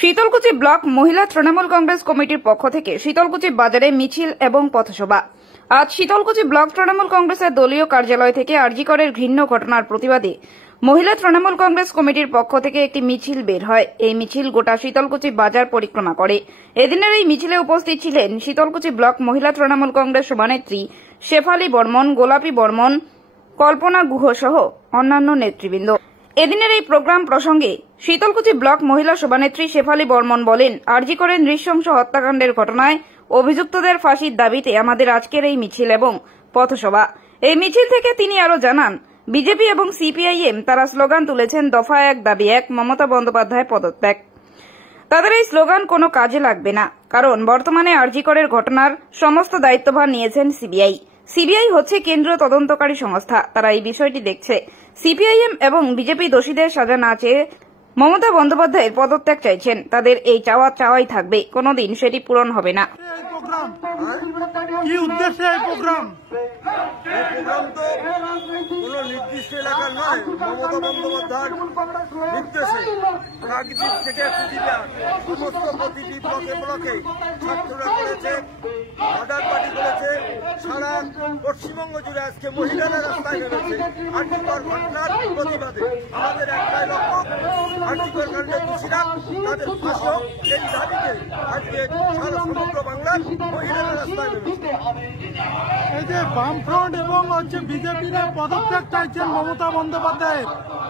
Sitalkuchi block মহিলা তৃণমূল কংগ্রেস কমিটির পক্ষ থেকে শীতলকুচি বাজারে মিছিল এবং পথসভা। আজ শীতলকুচি ব্লক তৃণমূল কংগ্রেসের দলীয় কার্যালয় থেকে আরজি করের ঘৃণ্য ঘটনার প্রতিবাদে মহিলা তৃণমূল কংগ্রেস কমিটির পক্ষ থেকে একটি মিছিল বের হয়। এই মিছিল গোটা শীতলকুচি বাজার পরিক্রমা করে। এদিনের এই মিছিলে উপস্থিত ছিলেন শীতলকুচি ব্লক মহিলা তৃণমূল কংগ্রেস সভানেত্রী শেফালী বর্মন, গোলাপী বর্মন, কল্পনা গুহ সহ অন্যান্য নেতৃবৃন্দ। এদিনের এই প্রোগ্রাম প্রসঙ্গে শীতলকুচি ব্লক মহিলা সভানেত্রী শেফালী বর্মন বলেন, আরজি করের নৃশংস হত্যাকাণ্ডের ঘটনায় অভিযুক্তদের ফাঁসির দাবিতে আমাদের আজকের এই মিছিল এবং পথসভা। এই মিছিল থেকে তিনি আরো জানান, বিজেপি এবং সিপিআইএম তারা স্লোগান তুলেছেন দফা 1 দাবি 1, মমতা বন্দ্যোপাধ্যায় পদত্যাগ। তাদের এই স্লোগান কোনো কাজে লাগবে না, কারণ বর্তমানে আরজি করের ঘটনার সমস্ত দায়িত্বভার নিয়েছেন সিবিআই। সিবিআই হচ্ছে কেন্দ্রীয় তদন্তকারী সংস্থা, তারা এই বিষয়টি দেখছে। সিপিআইএম এবং বিজেপি দোষীদের সাজা না চেয়ে মমতা বন্দ্যোপাধ্যায়ের পদত্যাগ চাইছেন। তাদের এই চাওয়াই থাকবে, কোনোদিন সেটি পূরণ হবে না। কি উদ্দেশ্যে এই প্রোগ্রাম? তো কোনো নির্দিষ্ট এলাকার নয়, মমতা বন্দ্যোপাধ্যায়ের নির্দেশে প্রাকৃতিক থেকে পৃথিবীর সমস্ত প্রতিটি ব্লকে ব্লকে ছাত্ররা করেছে, অর্ডার পার্টি করেছে, সারা পশ্চিমবঙ্গ জুড়ে আজকে মহিলারা রাস্তায় নেমেছে আর্থিকর ঘটনার প্রতিবাদে। আমাদের একটাই লক্ষ্য, আর্থিকর কাণ্ডে দোষীরা তাদের ফাঁসি হোক, এই দাবিতে আজকে সারা সমগ্র বাংলার মহিলারা রাস্তায় নেমেছে। এই যে বামফ্রন্ট এবং বিজেপির পদত্যাগ চাইছেন মমতা বন্দ্যোপাধ্যায়ের,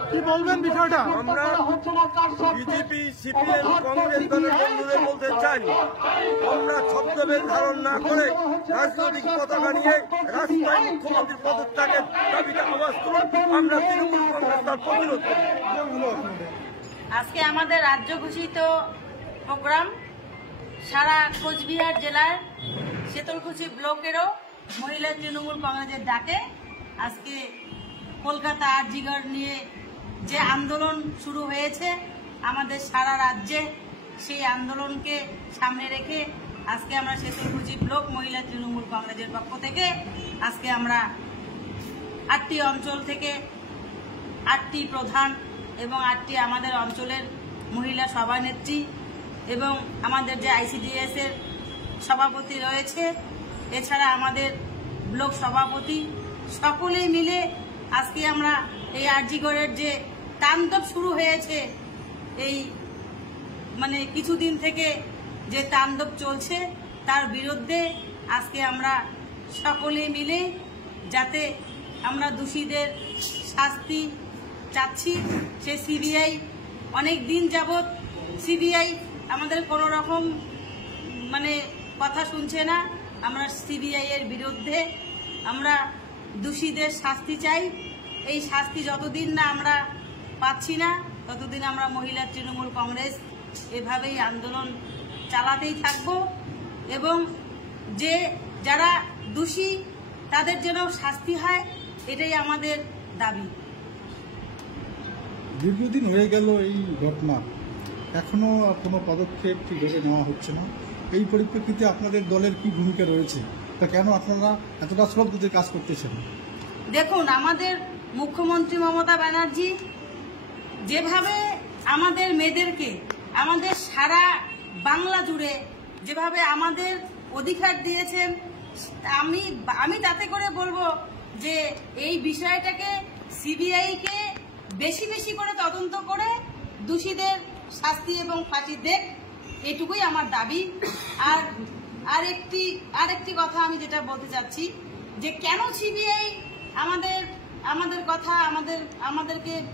কি বলবেন বিষয়টা? আমরা বিজেপি, সিপিএম, কংগ্রেস দলের বন্ধুদের বলতে চাই, আমরা ছদ্মবেশ ধারণ না করে রাজনৈতিক পতাকা নিয়ে রাস্তায় মুখ্যমন্ত্রীর পদত্যাগের দাবিতে আওয়াজ তুলুন। আমরা তৃণমূল কংগ্রেস তার প্রতিরোধ করব। আজকে আমাদের রাজ্য ঘোষিত প্রোগ্রাম সারা কোচবিহার জেলার শীতলকুচি ব্লকেরও মহিলা তৃণমূল কংগ্রেসের ডাকে আজকে কলকাতা আরজিকর নিয়ে যে আন্দোলন শুরু হয়েছে আমাদের সারা রাজ্যে, সেই আন্দোলনকে সামনে রেখে আজকে আমরা শীতলকুচি ব্লক মহিলা তৃণমূল কংগ্রেসের পক্ষ থেকে আজকে আমরা 8টি অঞ্চল থেকে 8টি প্রধান এবং 8টি আমাদের অঞ্চলের মহিলা সভানেত্রী এবং আমাদের যে আইসিডিএস এর সভাপতি রয়েছে, এছাড়া আমাদের ব্লক সভাপতি, সকলেই মিলে আজকে আমরা এই আরজিকরের যে তাণ্ডব শুরু হয়েছে, এই কিছুদিন থেকে যে তাণ্ডব চলছে তার বিরুদ্ধে আজকে আমরা সকলে মিলে যাতে আমরা দোষীদের শাস্তি চাচ্ছি। সে সিবিআই অনেক দিন যাবৎ সিবিআই আমাদের কোনো রকম কথা শুনছে না। আমরা সিবিআই এর বিরুদ্ধে আমরা দোষীদের শাস্তি চাই। এই শাস্তি যতদিন না আমরা পাচ্ছি না ততদিন আমরা মহিলা তৃণমূল কংগ্রেস এভাবেই আন্দোলন চালাতেই থাকব এবং যারা দোষী তাদের যেন শাস্তি হয়, এটাই আমাদের দাবি। দীর্ঘদিন হয়ে গেল এই ঘটনা, এখনো কোনো পদক্ষেপ ঠিকভাবে নেওয়া হচ্ছে না। এই পরিপ্রেক্ষিতে আপনাদের দলের কি ভূমিকা রয়েছে, তা কেন আপনারা এতটা শ্রদ্ধাতে কাজ করতেছেন? দেখুন, আমাদের মুখ্যমন্ত্রী মমতা ব্যানার্জি যেভাবে আমাদের মেয়েদেরকে, আমাদের সারা বাংলা জুড়ে যেভাবে আমাদের অধিকার দিয়েছেন, আমি তাতে করে বলবো যে এই বিষয়টাকে সিবিআইকে বেশি বেশি করে তদন্ত করে দোষীদের শাস্তি এবং ফাঁসি দেখ, এটুকুই আমার দাবি। আর আরেকটি কথা আমি যেটা বলতে চাচ্ছি, যে কেন সিবিআই আমাদের কথা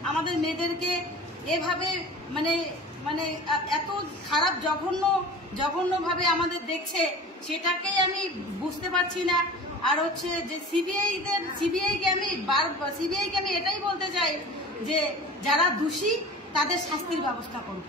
আমাদের মেয়েদেরকে এভাবে এত খারাপ জঘন্যভাবে আমাদের দেখছে, সেটাকেই আমি বুঝতে পারছি না। আর হচ্ছে যে সিবিআইকে আমি এটাই বলতে চাই যে যারা দোষী তাদের শাস্তির ব্যবস্থা করুন।